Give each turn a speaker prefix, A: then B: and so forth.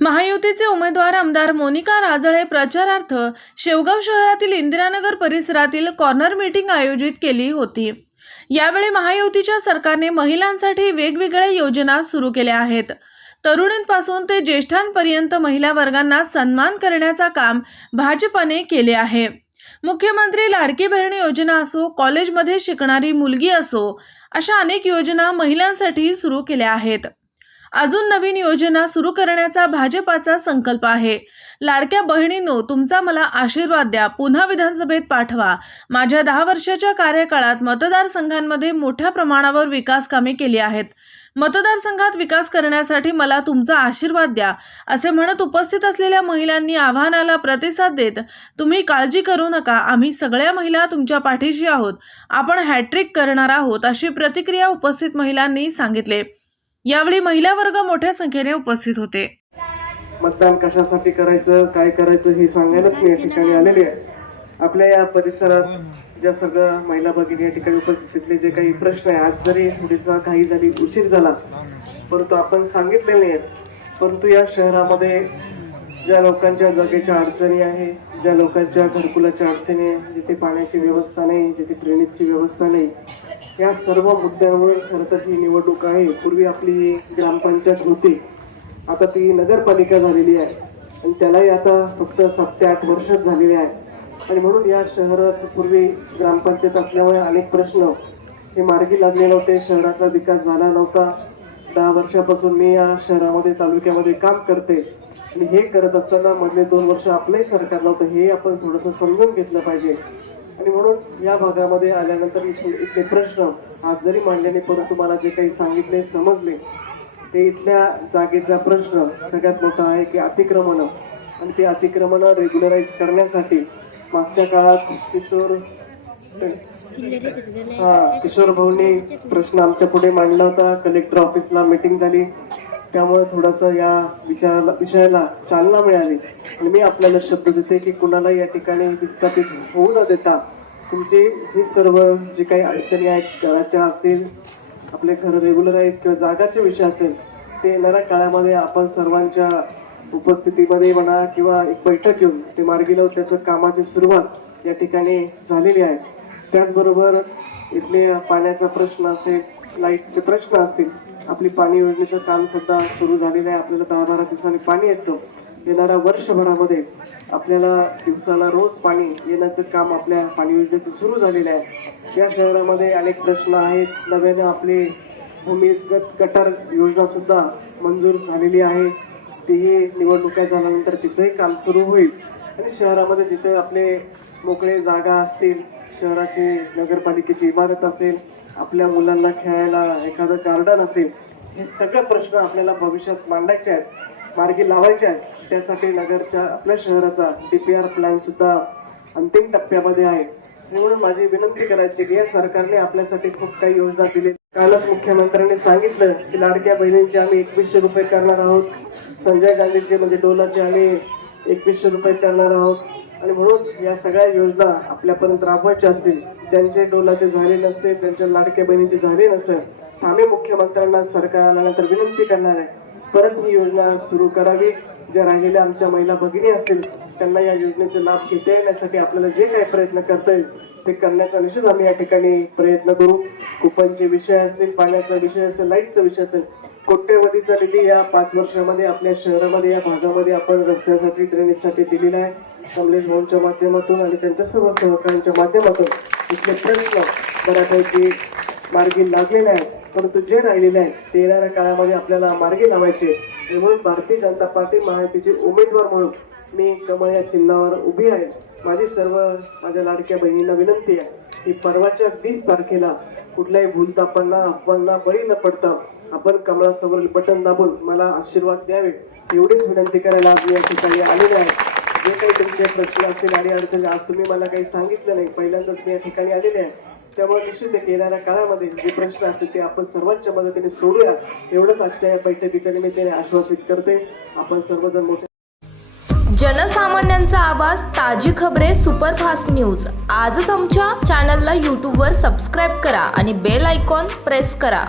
A: महायुतीचे उमेदवार आमदार मोनिका राजळे प्रचारार्थ शेवगाव शहरातील इंदिरानगर परिसरातील कॉर्नर मीटिंग आयोजित केली होती. यावेळी महायुतीच्या सरकारने महिलांसाठी वेगवेगळ्या योजना सुरू केल्या आहेत. तरुणींपासून ते ज्येष्ठांपर्यंत महिला वर्गांना सन्मान करण्याचा काम भाजपाने केले आहे. मुख्यमंत्री लाडकी बहीण योजना असो कॉलेजमध्ये शिकणारी मुलगी असो अशा अनेक योजना महिलांसाठी सुरू केल्या आहेत. अजून नवीन योजना सुरू करण्याचा भाजपाचा संकल्प आहे. लाडक्या बहिणींनो तुमचा मला आशीर्वाद द्या. पुन्हा विधानसभेत पाठवा. माझ्या दहा वर्षाच्या कार्यकाळात मतदारसंघांमध्ये मोठ्या प्रमाणावर विकास कामे केली आहेत. मतदारसंघात विकास करण्यासाठी मला तुमचा आशीर्वाद द्या. असे म्हणत उपस्थित असलेल्या महिलांनी आव्हानाला प्रतिसाद देत तुम्ही काळजी करू नका. आम्ही सगळ्या महिला तुमच्या पाठीशी आहोत. आपण हॅट्रिक करणार आहोत अशी प्रतिक्रिया उपस्थित महिलांनी सांगितले. यावेळी महिला वर्ग मोठ्या संख्येने उपस्थित होते.
B: मतदान कशासाठी करायचं काय करायचं हे सांगायलाच मी या ठिकाणी आलेले आहे. आपल्या या परिसरात ज्या सगळ्या महिला भगिनी या ठिकाणी उपस्थितीतले जे काही प्रश्न आहे आज जरी थोडीसा घाई झाली उशीर झाला परंतु आपण सांगितले आहेत. परंतु या शहरामध्ये ज्या लोकांच्या जागेच्या अडचणी आहे ज्या लोकांच्या घरकुलाच्या अडचणी आहे जिथे पाण्याची व्यवस्था नाही जिथे ड्रेनेजची व्यवस्था नाही या सर्व मुद्द्यांवर खरं तर ही निवडणूक आहे. पूर्वी आपली ग्रामपंचायत होती. आता ती नगरपालिका झालेली आहे. आणि त्यालाही आता फक्त सात ते आठ वर्षच झालेले आहे. आणि म्हणून या शहरात पूर्वी ग्रामपंचायत असल्यामुळे अनेक प्रश्न हे मार्गी लागले नव्हते. शहराचा विकास झाला नव्हता. दहा वर्षापासून मी या शहरामध्ये तालुक्यामध्ये काम करते. आणि हे करत असताना मधले दोन वर्ष आपलंही सरकार नव्हतं हे आपण थोडंसं समजून घेतलं पाहिजे. आणि म्हणून या भागामध्ये आल्यानंतर इथले इथले प्रश्न आज जरी मांडले परंतु मला जे काही सांगितले समजले ते इथल्या जागेचा प्रश्न सगळ्यात मोठा आहे की अतिक्रमण. आणि ते अतिक्रमण रेग्युलराईज करण्यासाठी मागच्या काळात किशोर हा किशोर भाऊंनी प्रश्न आमच्या पुढे मांडला होता. कलेक्टर ऑफिसला मीटिंग झाली. त्यामुळे थोडंसं या विषयाला विषयाला चालना मिळाली. आणि मी आपल्याला शब्द देते की कुणाला या ठिकाणी विस्थापित होऊ न देता तुमचे हे सर्व जे काही अडचणी आहेत घराच्या असतील आपले घर रेग्युलर आहेत किंवा जागाचे विषय असेल ते येणाऱ्या काळामध्ये आपण सर्वांच्या उपस्थितीमध्ये म्हणा किंवा एक बैठक घेऊन ते मार्गी लावून त्याचं कामाची सुरुवात या ठिकाणी झालेली आहे. त्याचबरोबर इथले पाण्याचा प्रश्न असेल लाईटचे प्रश्न असतील आपली पाणी योजनेचं काम सुद्धा सुरू झालेलं आहे. आपल्याला दहा बारा दिवसांनी पाणी येतं. येणाऱ्या वर्षभरामध्ये आपल्याला दिवसाला रोज पाणी येण्याचं काम आपल्या पाणी योजनेचं सुरू झालेलं आहे. या शहरामध्ये अनेक प्रश्न आहेत. नव्यानं आपली भूमिगत गटार योजनासुद्धा मंजूर झालेली आहे. तीही निवडणुका झाल्यानंतर तिचंही काम सुरू होईल. आणि शहरामध्ये जिथे आपले मोकळे जागा असतील शहराची नगरपालिकेची इमारत असेल आपल्या मुलांना खेळायला एखादं गार्डन असेल हे सगळे प्रश्न आपल्याला भविष्यात मांडायचे आहेत मार्गी लावायचे आहेत. त्यासाठी नगरच्या आपल्या शहराचा डी पी आर प्लॅन सुद्धा अंतिम टप्प्यामध्ये आहे. म्हणून माझी विनंती करायची की या सरकारने आपल्यासाठी खूप काही योजना दिली. कालच मुख्यमंत्र्यांनी सांगितलं की लाडक्या बहिणींचे आम्ही एकवीसशे रुपये करणार आहोत. संजय गांधीचे म्हणजे डोलाचे आम्ही एकवीसशे रुपये करणार आहोत. आणि म्हणून या सगळ्या योजना आपल्यापर्यंत राबवायच्या असतील. ज्यांचे डोलाचे झाले नसते त्यांच्या लाडक्या बहिणीचे झाले नसेल आम्ही मुख्यमंत्र्यांना सरकार तर विनंती करणार आहे. परत ही योजना सुरू करावी. ज्या राहिलेल्या आमच्या महिला भगिनी असतील त्यांना या योजनेचे लाभ घेता येण्यासाठी आपल्याला जे काही प्रयत्न करता येईल ते करण्याचा निश्चित आम्ही या ठिकाणी प्रयत्न करू. कुपनचे विषय असतील पाण्याचा विषय असेल लाईटचा विषय असेल कोट्यवधीचा निधी या पाच वर्षामध्ये आपल्या शहरामध्ये या भागामध्ये आपण रस्त्यासाठी ड्रेनेजसाठी दिलेला आहे. कमलेश भवनच्या माध्यमातून आणि त्यांच्या सर्व सहकाऱ्यांच्या माध्यमातून इथले प्रश्न बऱ्यापैकी मार्गी लागलेले आहेत. परंतु जे राहिलेले आहेत ते येणाऱ्या काळामध्ये आपल्याला मार्गी लावायचे म्हणून भारतीय जनता पार्टी महायुतीचे उमेदवार म्हणून मी कमळ या चिन्हावर उभी आहे. माझी सर्व माझ्या लाडक्या बहिणींना विनंती आहे की परवाच्या वीस तारखेला कुठल्याही भूलतापांना अफवांना बळी न पडता आपण कमळासमोरील बटन दाबून मला आशीर्वाद द्यावे एवढीच विनंती करायला आज मी या ठिकाणी आलेले आहे. जे काही तुमचे प्रश्न असतील आणि अडचणी आज तुम्ही मला काही सांगितलं नाही. पहिल्यांदाच मी या ठिकाणी आलेले आहे. त्यामुळे निश्चित येणाऱ्या काळामध्ये जे प्रश्न असतील ते आपण सर्वांच्या मदतीने सोडूया. एवढंच आजच्या या बैठकीच्या निमित्ताने आश्वासित करते. आपण सर्वजण मोठे
C: जनसामान्यांचा आवाज ताजी खबरे सुपरफास्ट न्यूज. आजच आमच्या चॅनलला यूट्यूबवर सबस्क्राईब करा आणि बेल आयकॉन प्रेस करा.